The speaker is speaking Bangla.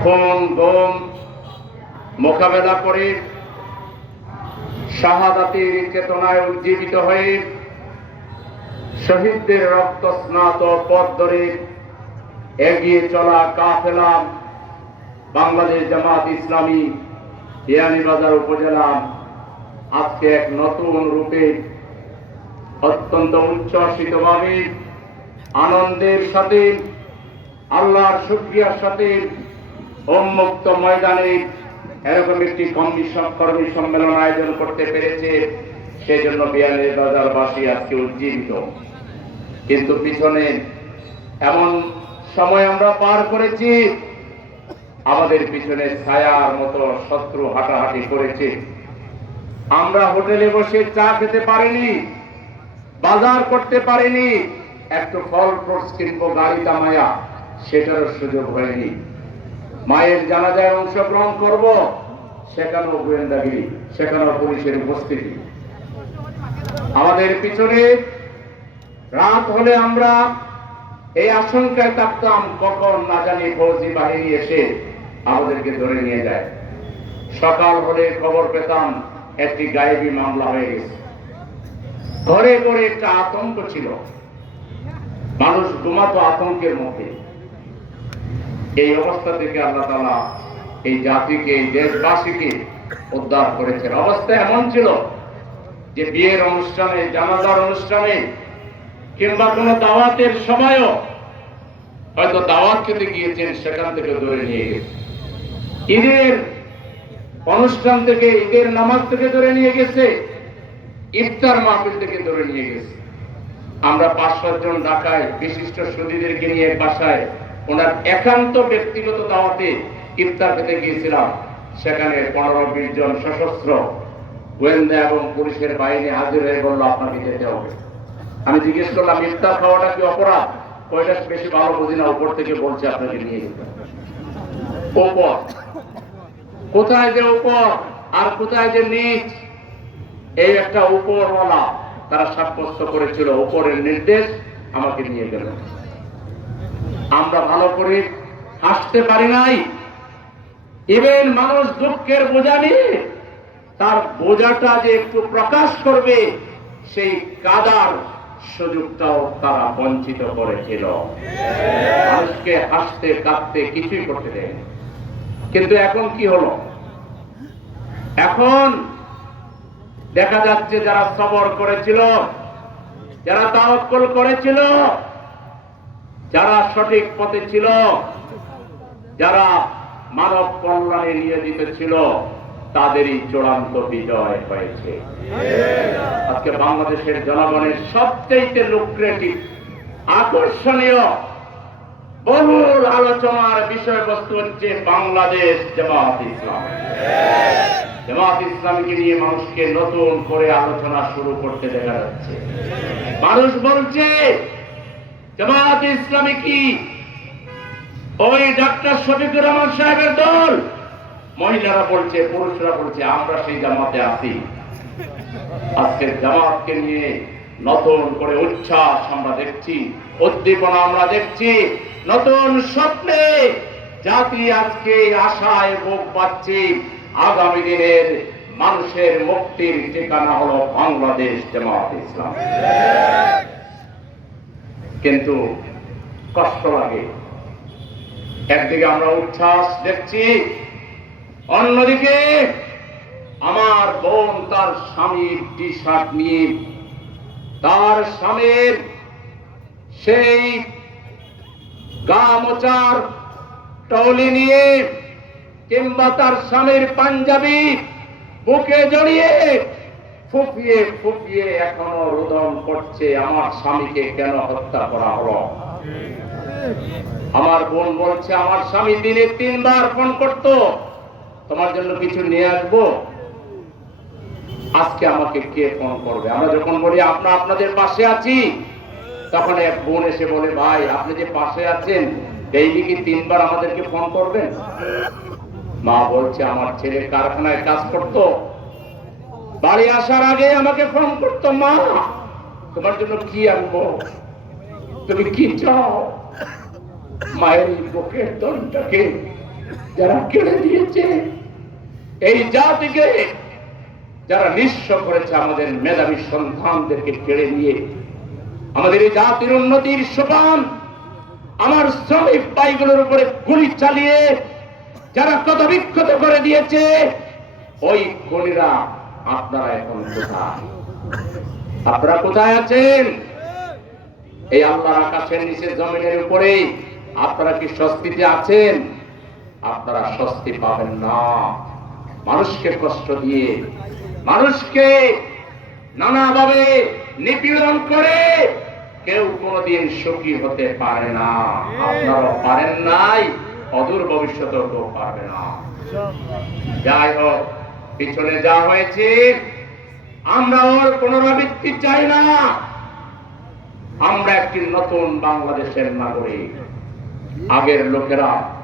খুন গুম মোকাবেলা করে শাহাদাতের চেতনায় উজ্জীবিত হয়ে শহীদদের রক্ত স্নাত পথ ধরে এগিয়ে চলা কাফেলা বাংলাদেশ জামাত ইসলামী বিয়ানীবাজার উপজেলা আজকে এক নতুন রূপে অত্যন্ত উচ্ছ্বাসিতভাবে আনন্দের সাথে আল্লাহর শুক্রিয়ার সাথে উন্মুক্ত ময়দানে এরকম একটি সম- কর্মী সম্মেলন আয়োজন করতে পেরেছে। সেজন্য বিয়ানের বাজারবাসী আজকে উজ্জীবিত। কিন্তু পিছনে এমন সময় আমরা পার করেছি, আমাদের পিছনে ছায়ার মতো শত্রু হাঁটাহাঁটি করেছে। আমরা হোটেলে বসে চা খেতে পারিনি, বাজার করতে পারিনি, একটু ফল ফ্রুটস কিনবো, গাড়ি দামায়া সেটারও সুযোগ হয়নি। মায়ের জানাজায় অংশগ্রহণ করব, সেখানেও গোয়েন্দাগিরি, সেখানেও পুলিশের উপস্থিতি। আমাদের পিছনে রাত হলে আমরা এই আশঙ্কায় থাকতাম কখন না জানি ফৌজি বাহিনী এসে আমাদেরকে ধরে নিয়ে যায়। সকাল হলে খবর পেতাম একটি গায়েবী মামলা হয়ে গেছে। ঘরে ঘরে একটা আতঙ্ক ছিল। মানুষ ঘুমাতো আতঙ্কের মধ্যে এই অবস্থা থেকে আল্লাহ তালা এই জাতিকে, এই দেশবাসীকে উদ্ধার করেছেন। অবস্থা এমন ছিল যে বিয়ের অনুষ্ঠানে জানাজার অনুষ্ঠানে কিংবা কোনো দাওয়াতের সময়ও হয়তো দাওয়াত খেতে গিয়েছেন, সেখান থেকে ধরে নিয়ে গেছে ঈদের অনুষ্ঠান থেকে, ঈদের নামাজ থেকে ধরে নিয়ে গেছে, ইফতার মাহফিল থেকে ধরে নিয়ে গেছে। আমরা পাঁচ সাতজন ঢাকায় বিশিষ্ট সুদীদেরকে নিয়ে বাসায় ওনার একান্ত ব্যক্তিগত দাওয়াতে ইফতার খেতে গিয়েছিলাম। সেখানে পনেরো, বিশ জন সশস্ত্র গোয়েন্দা এবং পুলিশের বাহিনী হাজির হয়ে বলল আপনাকে যেতে হবে? আমি জিজ্ঞেস করলাম, ইফতার খাওয়াটা কি অপরাধ? কয়টা বেশি ভালো বুঝি না, উপর থেকে বলছে, আপনাকে নিয়ে যেতে কোথায় যে উপর? আর কোথায় যে নিচ? এই একটা উপরওয়ালা, তারা সাব্যস্ত করেছিল, উপরের নির্দেশ আমাকে নিয়ে গেল। আমরা ভালো করে হাসতে পারি নাই। ইভেন মানুষ দুঃখের বোঝা নিয়ে তার বোঝাটা যে একটু প্রকাশ করবে, সেই কাদার সুযোগটাও তারা বঞ্চিত করেছিল। মানুষকে হাসতে, কাঁদতে কিছুই করতে দেয় কিন্তু এখন কি হলো? এখন দেখা যাচ্ছে যারা সবর করেছিল, যারা তাওয়াক্কুল করেছিল যারা সঠিক পথে ছিল, যারা মানব কল্যাণে নিয়োজিত ছিল, তাদেরই চূড়ান্ত বিজয় হয়েছে। আজকে বাংলাদেশের জনগণের সবচেয়ে লুক্রেটিভ আকর্ষণীয়, বহুল আলোচনার বিষয়বস্তু হচ্ছে বাংলাদেশ জামাত ইসলাম। জামাত ইসলামকে নিয়ে মানুষকে নতুন করে আলোচনা শুরু করতে দেখা যাচ্ছে। মানুষ বলছে জামাত ইসলামী কি? ওই ডাক্তার শফিকুর রহমান সাহেবের দল। মহিলারা বলছে, পুরুষরা বলছে, আমরা সেই জামাতে আছি। আজকে জামাতকে নিয়ে নতুন করে উচ্ছ্বাস আমরা দেখছি, উদ্দীপনা আমরা দেখছি, নতুন স্বপ্নে জাতি আজকে আশায় বুক পাচ্ছি। আগামী দিনের মানুষের মুক্তির ঠিকানা হলো বাংলাদেশ জামাত ইসলাম। কিন্তু কষ্ট লাগে। একদিকে আমরা উচ্ছ্বাস দেখছি, অন্যদিকে আমার বোন তার স্বামীর টি শার্ট নিয়ে, তার স্বামীর সেই গা মোচার টলি নিয়ে, কিংবা তার স্বামীর পাঞ্জাবি বুকে জড়িয়ে ফুপিয়ে ফুপিয়ে এখনও রোদন করছে, আমার স্বামীকে কেন হত্যা করা হলো? আমার বোন বলছে, আমার স্বামী দিনে তিনবার ফোন করতো, তোমার জন্য কিছু নিয়ে আসব। আজকে আমাকে কে ফোন করবে? আমরা যখন বলি, আমরা আপনাদের পাশে আছি। তখন এক বোন এসে বলে, ভাই, আপনি যে পাশে আছেন ডেইলি কি তিনবার আমাদেরকে ফোন করবেন? মা বলছে, আমার ছেলে কারখানায় কাজ করতো বাড়ি আসার আগে আমাকে ফোন করতো, মা, তোমার জন্য কি আনব? তুমি কি চাও? মায়ের বুকের দলটাকে যারা কেড়ে দিয়েছে এই জাতিকে যারা নিঃস্ব করেছে আমাদের মেধাবী সন্তানদেরকে কেড়ে নিয়ে, আমাদের এই জাতির উন্নতির সোপান আমার শ্রমিক পাইগুলোর উপরে গুলি চালিয়ে যারা কত বিক্ষত করে দিয়েছে, ওই খুনিরা আপনারা এখন কোথায়? আপনারা কোথায় আছেন? এই আল্লাহর আকাশের নিচে জমিনের উপরে আপনারা কি স্বস্তিতে আছেন? আপনারা স্বস্তি পাবেন না। মানুষকে কষ্ট দিয়ে, মানুষকে নানাভাবে নিপীড়ন করে কেউ কোনোদিন সুখী হতে পারে না। আপনারা পারেন নাই, অদূর ভবিষ্যতেও কেউ পারবে না। যাই হোক পিছনে যা হয়েছে, আমরা ওর পুনরাবৃত্তি চাই না। আমরা একটি নতুন বাংলাদেশের নাগরিক। আগের লোকেরা